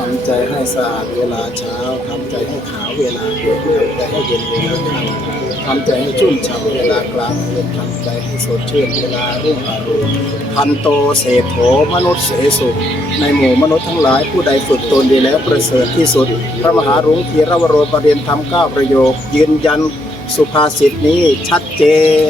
ทำใจให้สะอาดเวลาเช้าทำใจให้ขาวเวลาเย็นทำใจให้เย็นเวลาค่ำทำใจให้ชุ่มฉ่ำเวลากลางคืนทำใจให้สดชื่นเวลารุ่งอรุณพันโตเศรษโถมนุษย์เสสุขในหมู่มนุษย์ทั้งหลายผู้ใดฝึกตนดีแล้วประเสริฐที่สุด พระมหารุงคีรวโรปรเรียนธรรมเก้าประโยค ยืนยันสุภาษิตนี้ชัดเจ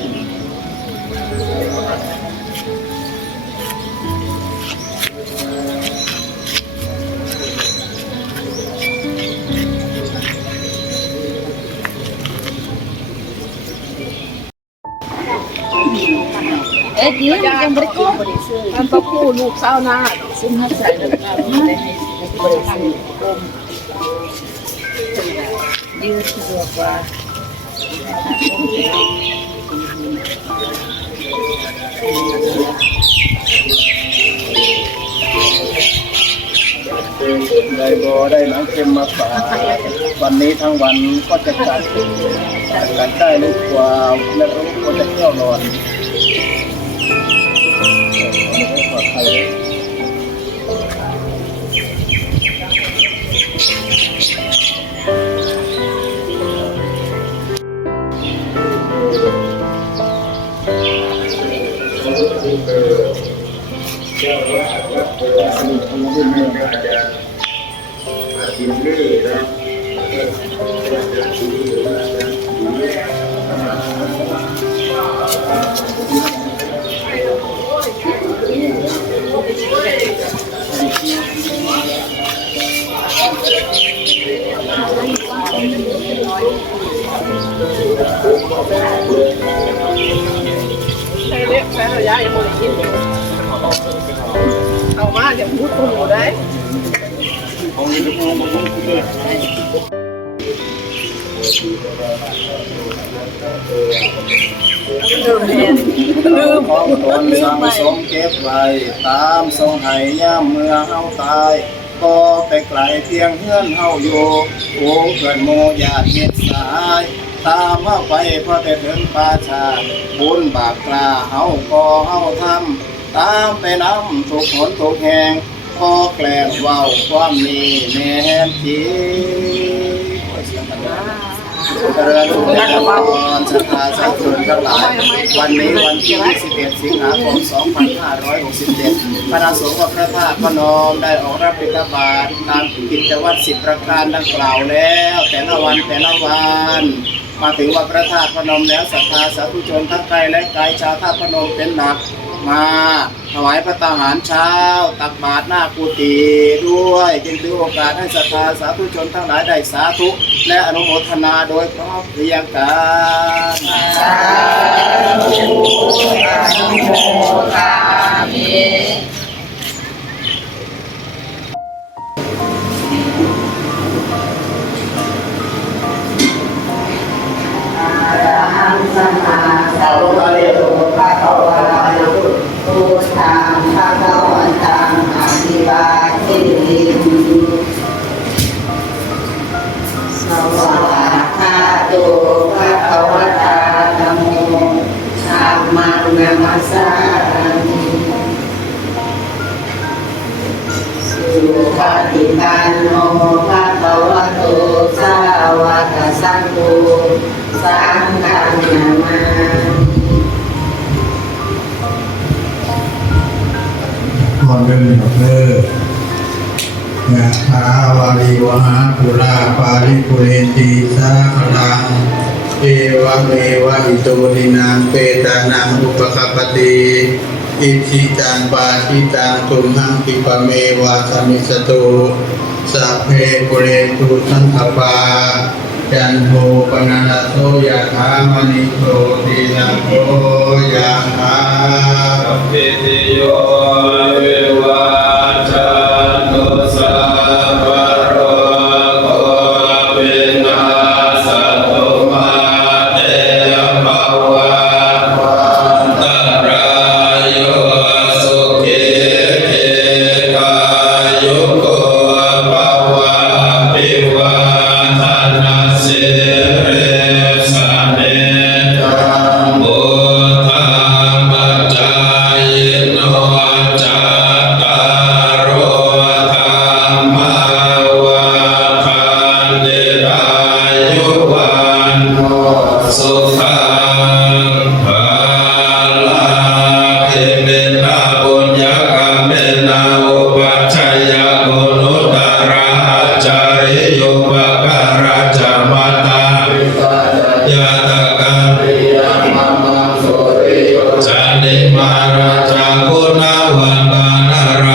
น เอ๊ะยืนยังบริโภคมันก็พูดลูกสาวหน้าซึ่งให้ใส่แล้วก็ได้ให้บริษัทกรมยืดสะดวกกว่าได้บอได้หนังเค็มมาฝากวันนี้ทั้งวันก็จะกัดกัดได้ลูกกว่าและรู้ก็จะเที่ยวนอน ล็กใช่ระยะยังไม่ได้ยินเอามาอย่าพูดตัวหนูได้ของตนสั่งสมเก็บไว้ตามทรงให้ย่ามเมื่อเฮาตายก็ไปไกลเพียงเฮือนเฮาอยู่โอ้เกินโมญาติเม็ดสาย ตามมาไปพอแต่ถึงป่าชาบุญบาปกล้าเฮาก็เฮาทำตามไปนำทุกหนทุกแห่งพอแกล้งเว้าความนี้แม่นจริงเจริญสุขและพรศรัทธาสาธุชนทั้งหลาย วันนี้วันที่ 21 สิงหาคม 2567 พระสงฆ์วัดพระธาตุพนมได้ออกรับบิณฑบาตตามกิจวัตรสิบประการดังกล่าวแล้ว แต่ละวันแต่ละวัน มาถึงวัดพระธาตุพนมแล้วศรัทธาสาธุชนทั้งไกลและไกลชาวธาตุพนมเป็นหลัก มาถวายพระตาหารเช้า ตักบาตรหน้ากุฏิด้วยจึงถือโอกาสให้ศรัทธาสาธุชนทั้งหลายได้สาธุ และอนุโมทนาโดยพร้อมเพรียงกันเอา สังฆังนามามิก่อนเดินกับเธอยะถาวาริวหาปุราปาริปุเรติสาคลังเอวะเมวะอิโตดินังเปตานังอุปกปติอิทิตังปาทิตังตุมหังคิปะเมวะสมิสตุสัพเพปุเรตุสังคปา จันโทปนัสโตยะถามณิโตตินังโตยะถาปิติโยวิวาจา น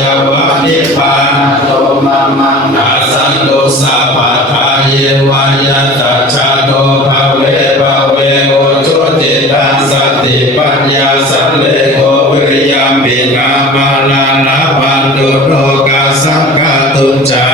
ยาวะนิพพานโตมามังนาสันตุสัพพะทาเยวายะตัจจาโตภะเวภะเวโอจุติตังสติปัญญาสัลเลโกวิริยามปินามาลานาปันตุโลกาสังฆตุจจา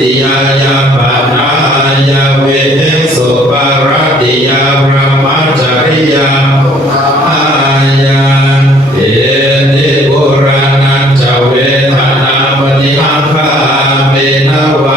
ติยายาปานายาเวสุปาราติยาพระมัจจริยาอายาเอติปุรานันจเวทนามณิอัคคาเมนะวันจเว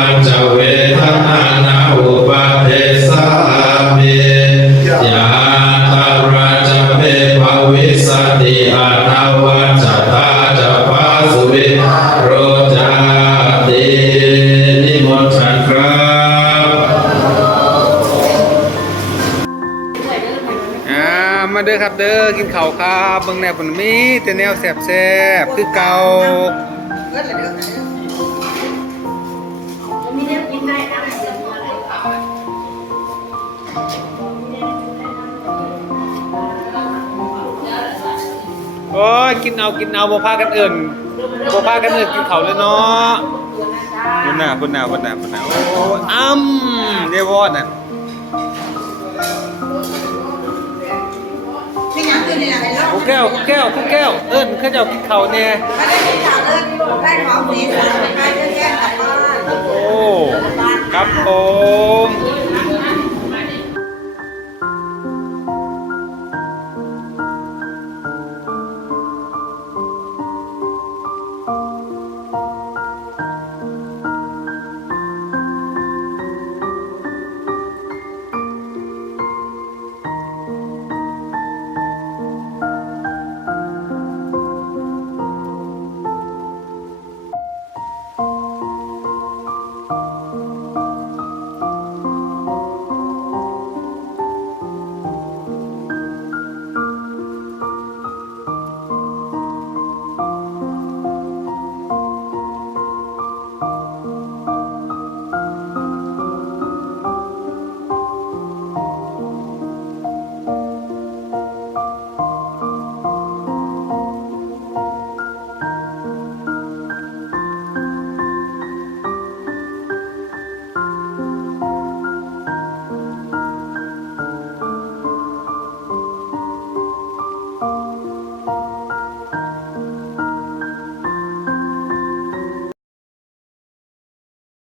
มาเด้อครับเด้อกินข้าวครับเบิ่งแนวผลมีแต่แนวแซ่บๆคือเก่าโอ้ยกินเอากินเอาบ่พากันเอิ่นบ่พากันเอิ่นกินเขาเลยเนาะคุณน่ะคุณน่ะคุณน่ะคุณน่ะโอ้อ้ำเรียกว่าน่ะไม่งั้นคือน คุกแก้วคุกแก้วคุกแก้ว เอิ้นเขาเจ้ากินข้าวแน่ไม่ได้กินข้าวเลยได้ของฟรีสั่งไปเยอะแยะกลับบ้านโอ้ ครับผม